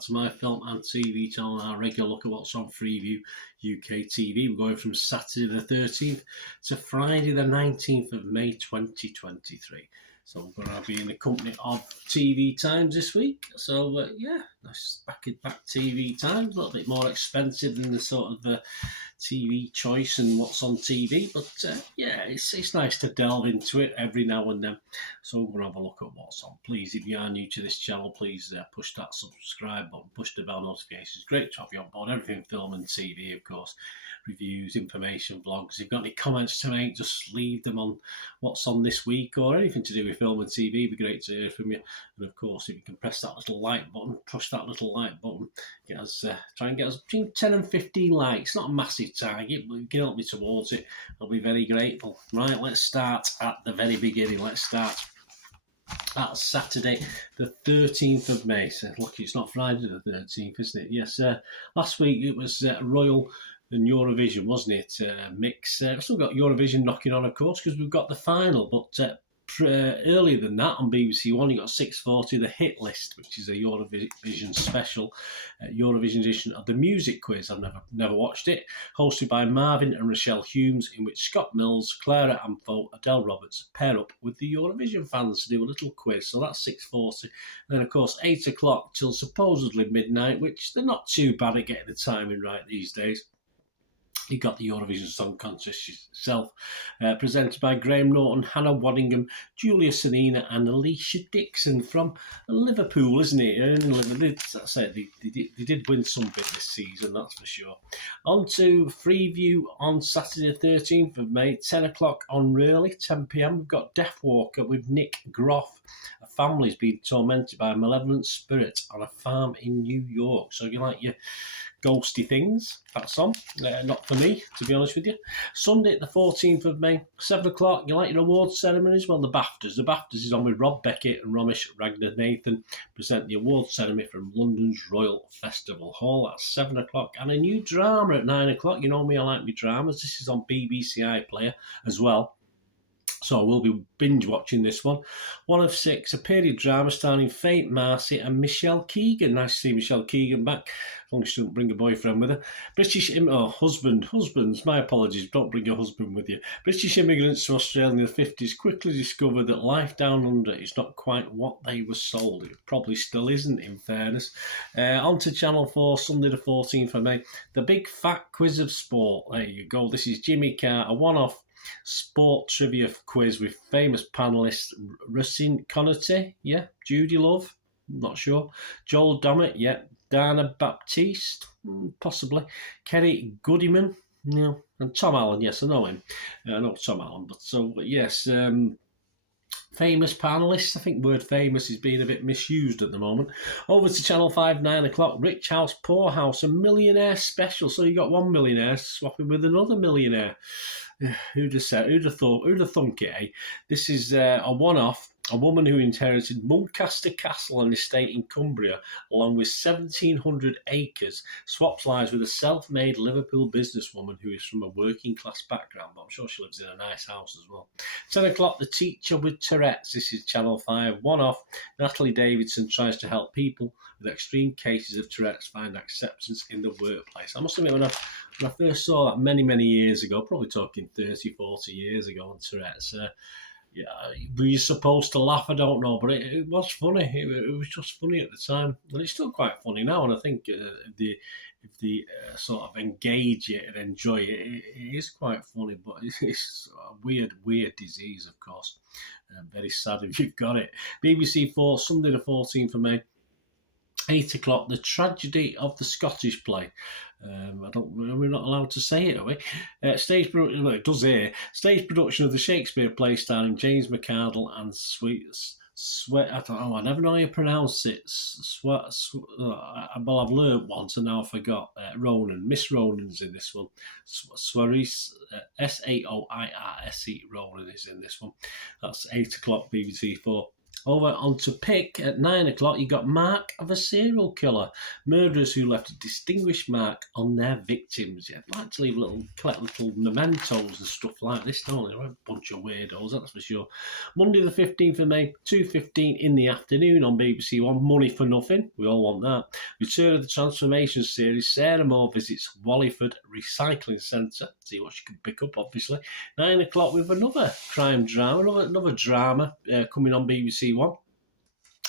To my film and TV channel, our regular look at what's on Freeview UK TV. We're going from Saturday the 13th to Friday the 19th of May 2023. So we're going to be in the company of TV Times this week. So yeah, nice back TV Times, a little bit more expensive than the sort of the TV choice and what's on TV, but yeah, it's nice to delve into it every now and then. So we're going to have a look at what's on. Please, if you are new to this channel, please push that subscribe button, push the bell notifications. Great to have you on board. Everything film and TV, of course. Reviews, information, vlogs. If you've got any comments to make, just leave them on what's on this week or anything to do with film and TV. It'd be great to hear from you. And of course, if you can press that little like button, push that little like button, get us try and get us between 10 and 15 likes. Not a massive target, but you can help me towards it. I'll be very grateful. Right, let's start at the very beginning. Let's start at Saturday the 13th of May. So lucky it's not Friday the 13th, isn't it? Yes, last week it was Royal and Eurovision, wasn't it? Mix. I've still got Eurovision knocking on, of course, because we've got the final, but earlier than that on BBC One, you got 6:40 The Hit List, which is a Eurovision special, Eurovision edition of the music quiz. I've never watched it. Hosted by Marvin and Rochelle Humes, in which Scott Mills, Clara Amfo, Adele Roberts pair up with the Eurovision fans to do a little quiz. So that's 6:40. And then, of course, 8 o'clock till supposedly midnight, which they're not too bad at getting the timing right these days. You got the Eurovision Song Contest itself, presented by Graham Norton, Hannah Waddingham, Julia Sanina, and Alicia Dixon from Liverpool, isn't it? They did win something this season, that's for sure. On to Freeview on Saturday, 13th of May, 10 o'clock on Really, 10 p.m. We've got Death Walker with Nick Groff. A family's been tormented by a malevolent spirit on a farm in New York. So you like your ghosty things, that's on. Not for me, to be honest with you. Sunday, the 14th of May, 7 o'clock. You like your awards ceremonies? Well, the BAFTAs. The BAFTAs is on with Rob Beckett and Ramesh Ragnar Nathan. Present the awards ceremony from London's Royal Festival Hall at 7 o'clock. And a new drama at 9 o'clock. You know me, I like my dramas. This is on BBC iPlayer as well. So we'll be binge watching this one. One of Six, a period drama starring Faith Marcy and Michelle Keegan. Nice to see Michelle Keegan back, as long as she doesn't bring a boyfriend with her. Husbands, my apologies, don't bring your husband with you. British immigrants to Australia in the 50s quickly discovered that life down under is not quite what they were sold. It probably still isn't, in fairness. On to Channel 4, Sunday the 14th of May. The Big Fat Quiz of Sport. There you go. This is Jimmy Carr, a one-off sport trivia quiz with famous panellists Racine Connaughton, yeah, Judy Love, not sure, Joel Dommett, yeah, Dana Baptiste, possibly, Kerry Goodyman, no, and Tom Allen. Yes, I know him. I know Tom Allen, but so yes, famous panellists. I think word famous is being a bit misused at the moment. Over to Channel 5, 9 o'clock, Rich House, Poor House, a millionaire special. So you got one millionaire swapping with another millionaire. Who'd have thought, who'd have thunk it, eh? This is a one-off. A woman who inherited Mulcaster Castle and estate in Cumbria, along with 1,700 acres, swaps lives with a self-made Liverpool businesswoman who is from a working-class background, but I'm sure she lives in a nice house as well. 10 o'clock, The Teacher with Tourette's. This is Channel 5. One-off, Natalie Davidson tries to help people with extreme cases of Tourette's find acceptance in the workplace. I must admit, when I first saw that many years ago, probably talking 30, 40 years ago on Tourette's, yeah, were you supposed to laugh? I don't know, but it was funny. It was just funny at the time, and it's still quite funny now. And I think if they sort of engage it and enjoy it, it is quite funny. But it's a weird disease, of course. Very sad if you've got it. BBC 4, Sunday the 14th of May. 8 o'clock, The Tragedy of the Scottish Play. We're not allowed to say it, are we? Stage production, well, it does here. Stage production of the Shakespeare play starring James McArdle and I don't know. I never know how you pronounce it. Well, I've learnt once and now I forgot. Ronan, Miss Ronan's in this one. Swaris, Saoirse Ronan is in this one. That's 8 o'clock BBC4. Over onto Pick at 9 o'clock, you got Mark of a Serial Killer. Murderers who left a distinguished mark on their victims. Yeah, I'd like to collect little mementos and stuff like this, don't they? They're a bunch of weirdos, that's for sure. Monday the 15th of May, 2:15 in the afternoon on BBC One. Money for Nothing, we all want that. Return of the Transformation series. Sarah Moore visits Walliford Recycling Centre. See what she can pick up, obviously. 9 o'clock with another crime drama, another drama coming on BBC One.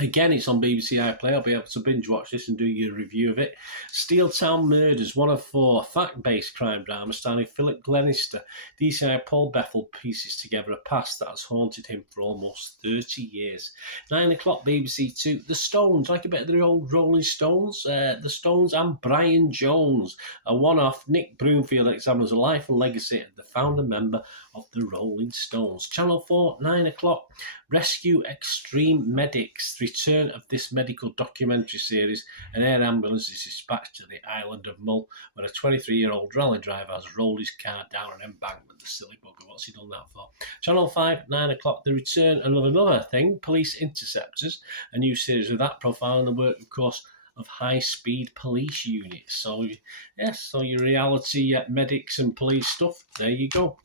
Again, it's on BBC iPlayer. I'll be able to binge watch this and do your review of it. Steel Town Murders, one of 4 fact-based crime dramas starring Philip Glenister. DCI Paul Bethel pieces together a past that has haunted him for almost 30 years. 9 o'clock, BBC 2. The Stones, like a bit of the old Rolling Stones. The Stones and Brian Jones. A one-off. Nick Broomfield examines the life and legacy of the founder member of the Rolling Stones. Channel 4, 9 o'clock. Rescue Extreme Medics. Return of this medical documentary series. An air ambulance is dispatched to the island of Mull, where a 23-year-old rally driver has rolled his car down an embankment. The silly bugger, what's he done that for? Channel 5, 9 o'clock, the return of another thing, Police Interceptors, a new series of that profiling the work, of course, of high-speed police units. So, yes, so your reality medics and police stuff, there you go.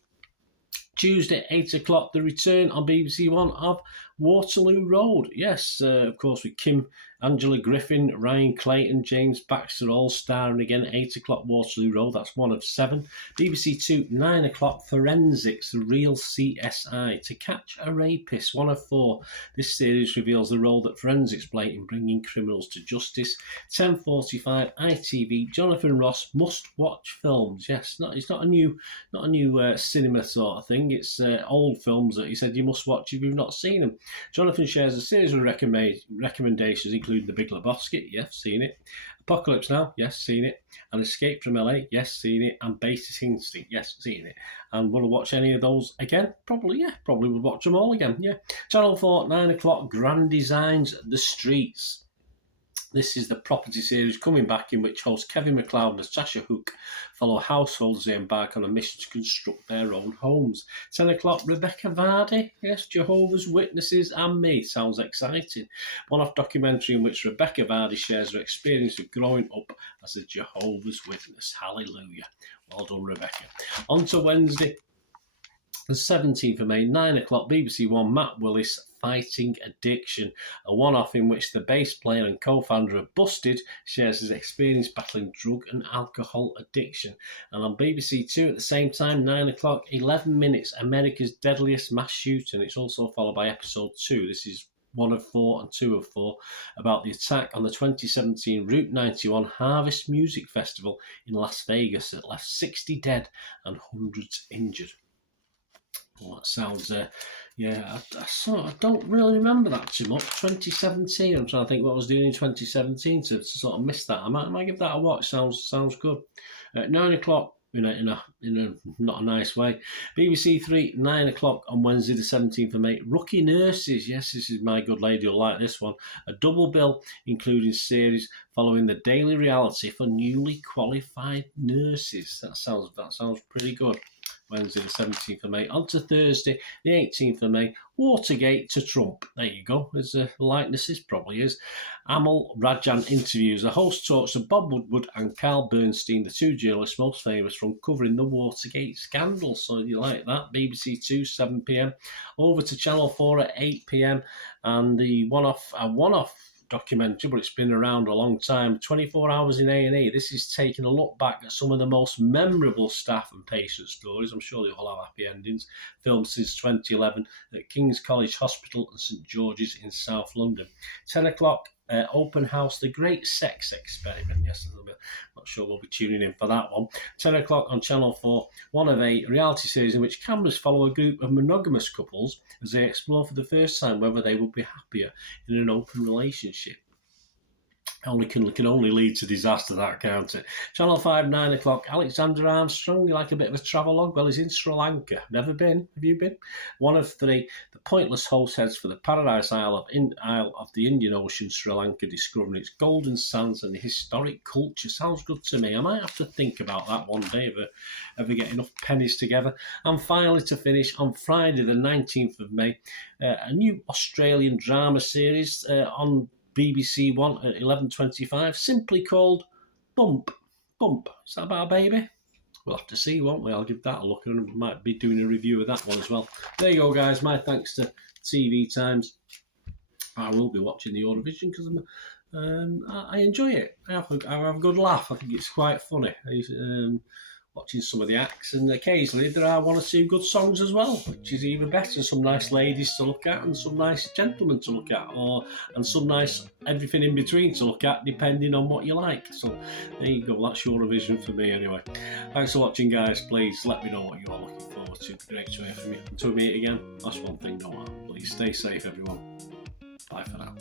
Tuesday, 8 o'clock, the return on BBC One of Waterloo Road. Yes, of course, with Kim, Angela Griffin, Ryan Clayton, James Baxter, all starring again. 8 o'clock, Waterloo Road. That's one of 7. BBC 2, 9 o'clock, Forensics, the real CSI. To Catch a Rapist, one of 4. This series reveals the role that forensics play in bringing criminals to justice. 10:45, ITV, Jonathan Ross, must-watch films. Yes, it's not a new cinema sort of thing. It's old films that he said you must watch if you've not seen them. Jonathan shares a series of recommendations, including The Big Lebowski, yes, seen it. Apocalypse Now, yes, seen it. And Escape from LA, yes, seen it. And Basic Instinct, yes, seen it. And will I watch any of those again? Probably, yeah. Probably would watch them all again, yeah. Channel 4, 9 o'clock, Grand Designs, The Streets. This is the property series coming back, in which hosts Kevin McLeod and Natasha Hook follow households as they embark on a mission to construct their own homes. 10 o'clock, Rebecca Vardy. Yes, Jehovah's Witnesses and Me. Sounds exciting. One-off documentary in which Rebecca Vardy shares her experience of growing up as a Jehovah's Witness. Hallelujah. Well done, Rebecca. On to Wednesday, the 17th of May, 9 o'clock, BBC One, Matt Willis, Fighting Addiction, a one-off in which the bass player and co-founder of Busted shares his experience battling drug and alcohol addiction. And on BBC Two at the same time, 9 o'clock, 11 minutes, America's Deadliest Mass Shooting. It's also followed by episode 2. This is 1 of 4 and 2 of 4, about the attack on the 2017 Route 91 Harvest Music Festival in Las Vegas that left 60 dead and hundreds injured. Well, that sounds, I don't really remember that too much. 2017, I'm trying to think what I was doing in 2017 to sort of miss that. I might give that a watch. Sounds good. At 9 o'clock, in a not a nice way. BBC 3, 9 o'clock on Wednesday the 17th of May. Rookie Nurses. Yes, this is my good lady. You'll like this one. A double bill, including series following the daily reality for newly qualified nurses. That sounds pretty good. Wednesday the 17th of May. On to Thursday the 18th of May. Watergate to Trump. There you go. There's a likeness. This probably is. Amal Rajan interviews. The host talks to Bob Woodward and Carl Bernstein, the 2 journalists most famous from covering the Watergate scandal. So you like that. BBC 2, 7 p.m. Over to Channel 4 at 8 p.m. And the one-off documentary, but it's been around a long time. 24 Hours in A&E. This is taking a look back at some of the most memorable staff and patient stories. I'm sure they all have happy endings. Filmed since 2011 at King's College Hospital and St George's in South London. 10 o'clock, Open House, The Great Sex Experiment. Yes, I'm not sure we'll be tuning in for that one. 10 o'clock on Channel 4, one of a reality series in which cameras follow a group of monogamous couples as they explore for the first time whether they will be happier in an open relationship. Can only lead to disaster, that, can't it? Channel 5, 9 o'clock. Alexander Armstrong, you like a bit of a travelogue? Well, he's in Sri Lanka. Never been. Have you been? 1 of 3. The pointless host heads for the Paradise Isle of the Indian Ocean, Sri Lanka, discovering its golden sands and historic culture. Sounds good to me. I might have to think about that one day if I ever get enough pennies together. And finally, to finish, on Friday, the 19th of May, a new Australian drama series on BBC One at 11:25, simply called Bump. Bump. Is that about a baby? We'll have to see, won't we? I'll give that a look, and I might be doing a review of that one as well. There you go, guys. My thanks to TV Times. I will be watching the Eurovision because I enjoy it. I have a good laugh. I think it's quite funny. Watching some of the acts, and occasionally there are 1 or 2 good songs as well, which is even better. Some nice ladies to look at, and some nice gentlemen to look at, and some nice everything in between to look at, depending on what you like. So there you go. That's Eurovision for me, anyway. Thanks for watching, guys. Please let me know what you are looking forward to. Great to hear from you. Until we meet again, that's one thing. Don't please stay safe, everyone. Bye for now.